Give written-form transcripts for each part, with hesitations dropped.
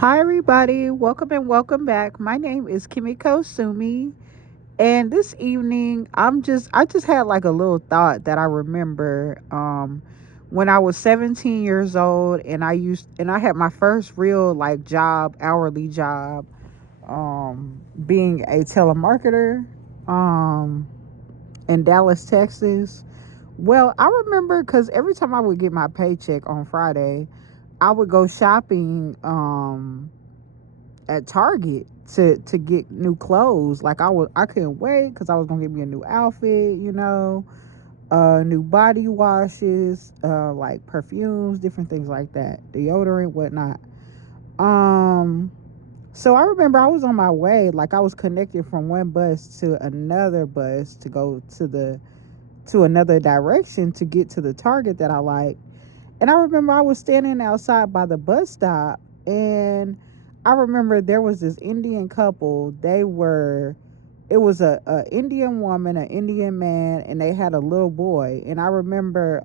Hi, everybody. Welcome and welcome back. My name is Kimiko Sumi, and this evening, I just had like a little thought that I remember when I was 17 years old, and I had my first real like job, hourly job, being a telemarketer, um, in Dallas, Texas. Well, I remember because every time I would get my paycheck on Friday, I would go shopping. At Target to get new clothes. Like I couldn't wait because I was gonna get me a new outfit, new body washes, like perfumes, different things like that, deodorant, whatnot. Um, so I remember I was on my way, like I was connected from one bus to another bus to go to another direction to get to the Target that I like. And I remember I was standing outside by the bus stop, and I remember there was this Indian couple. It was a Indian woman, an Indian man, and they had a little boy. And I remember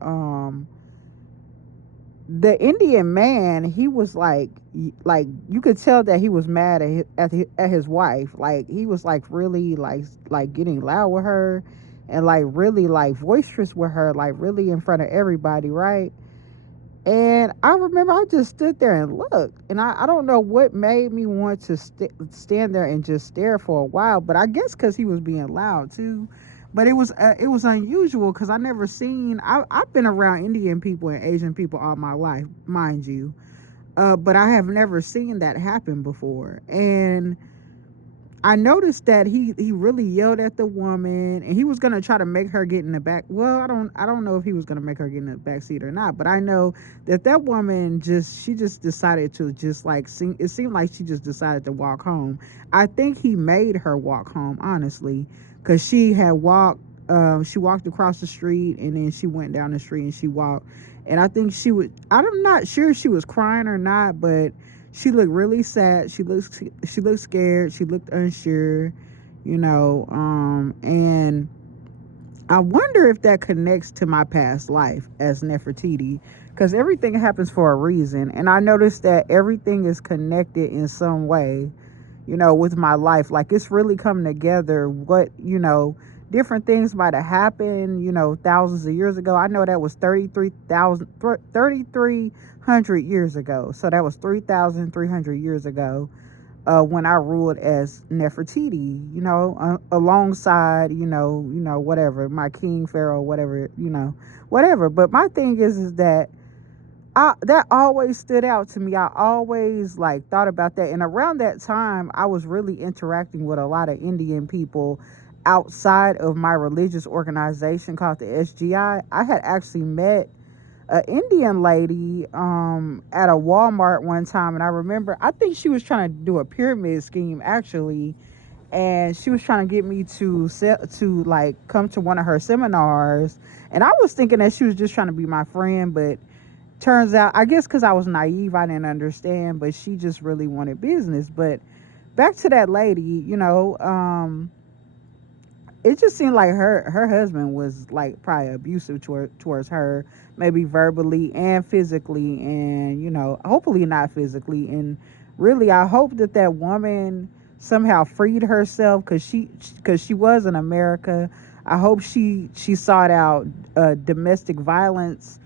the Indian man, he was like you could tell that he was mad at his wife. Like he was like really like getting loud with her, and like really like boisterous with her, like really in front of everybody, right? And I remember I just stood there and looked. And I don't know what made me want to stand there and just stare for a while. But I guess because he was being loud too. But it was unusual because I've been around Indian people and Asian people all my life, mind you. But I have never seen that happen before. And I noticed that he really yelled at the woman, and he was gonna try to make her get in the back. Well, I don't know if he was gonna make her get in the back seat or not, but I know that that woman she just decided to just like sing. It seemed like she just decided to walk home. I think he made her walk home, honestly, because she had walked. She walked across the street, and then she went down the street and she walked. And I think she would. I'm not sure if she was crying or not, but she looked really sad. She looked scared. She looked unsure, and I wonder if that connects to my past life as Nefertiti, because everything happens for a reason, and I noticed that everything is connected in some way, with my life. Like it's really coming together. Different things might have happened, thousands of years ago. I know that was 3,300 years ago. So that was 3,300 years ago, when I ruled as Nefertiti, alongside, whatever, my king, pharaoh, whatever, whatever. But my thing is that that always stood out to me. I always like thought about that. And around that time, I was really interacting with a lot of Indian people outside of my religious organization called the SGI. I had actually met an Indian lady at a Walmart one time, and I remember I think she was trying to do a pyramid scheme actually, and she was trying to get me to like come to one of her seminars, and I was thinking that she was just trying to be my friend, but turns out, I guess because I was naive, I didn't understand, but she just really wanted business. But back to that lady, it just seemed like her husband was like probably abusive towards her, maybe verbally and physically, and hopefully not physically. And really, I hope that that woman somehow freed herself because she was in America. I hope she sought out domestic violence,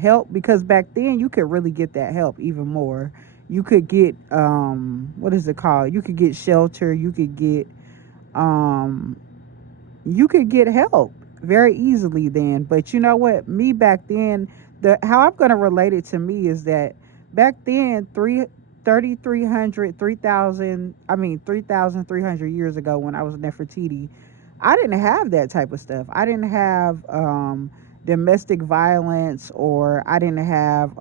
help, because back then you could really get that help even more. You could get what is it called? You could get shelter. Um you could get help very easily then. But you know what? Me back then, the how I'm gonna relate it to me is that back then, 3,300 years ago when I was Nefertiti, I didn't have that type of stuff. I didn't have domestic violence, or I didn't have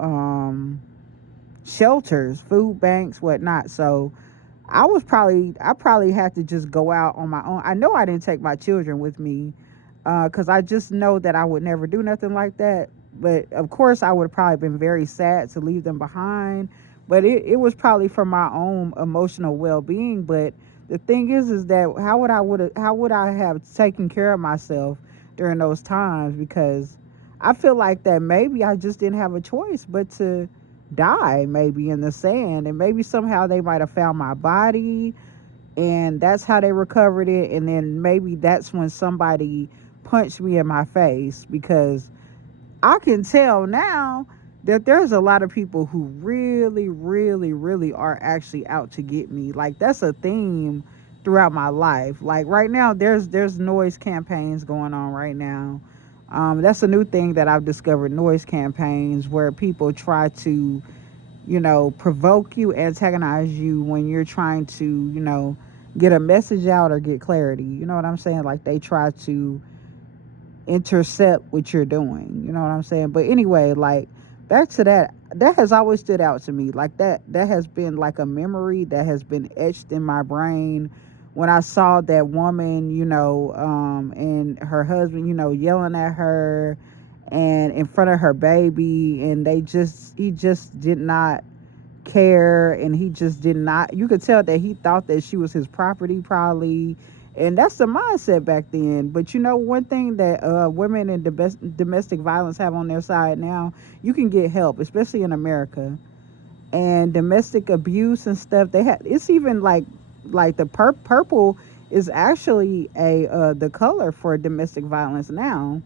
shelters, food banks, whatnot. So I probably had to just go out on my own. I know I didn't take my children with me, because I just know that I would never do nothing like that. But of course, I would have probably been very sad to leave them behind. But it was probably for my own emotional well being. But the thing is that how would I have taken care of myself during those times? Because I feel like that maybe I just didn't have a choice but to die maybe in the sand, and maybe somehow they might have found my body, and that's how they recovered it. And then maybe that's when somebody punched me in my face, because I can tell now that there's a lot of people who really, really, really are actually out to get me. Like, that's a theme throughout my life. Like right now, there's noise campaigns going on right now. That's a new thing that I've discovered: noise campaigns, where people try to, provoke you, antagonize you when you're trying to, get a message out or get clarity. You know what I'm saying? Like, they try to intercept what you're doing. You know what I'm saying? But anyway, like, back to that. That has always stood out to me. Like, that has been like a memory that has been etched in my brain. When I saw that woman, and her husband, yelling at her and in front of her baby, and he just did not care, and he just did not, you could tell that he thought that she was his property, probably. And that's the mindset back then. But one thing that women in domestic violence have on their side now: you can get help, especially in America. And domestic abuse and stuff, they have, it's even like the purple is actually a the color for domestic violence now.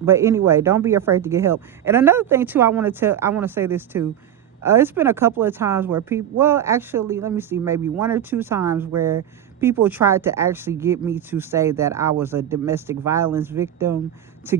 But anyway, don't be afraid to get help. And another thing too, I want to say this too. It's been a couple of times where people, well, actually, let me see, maybe one or two times where people tried to actually get me to say that I was a domestic violence victim, to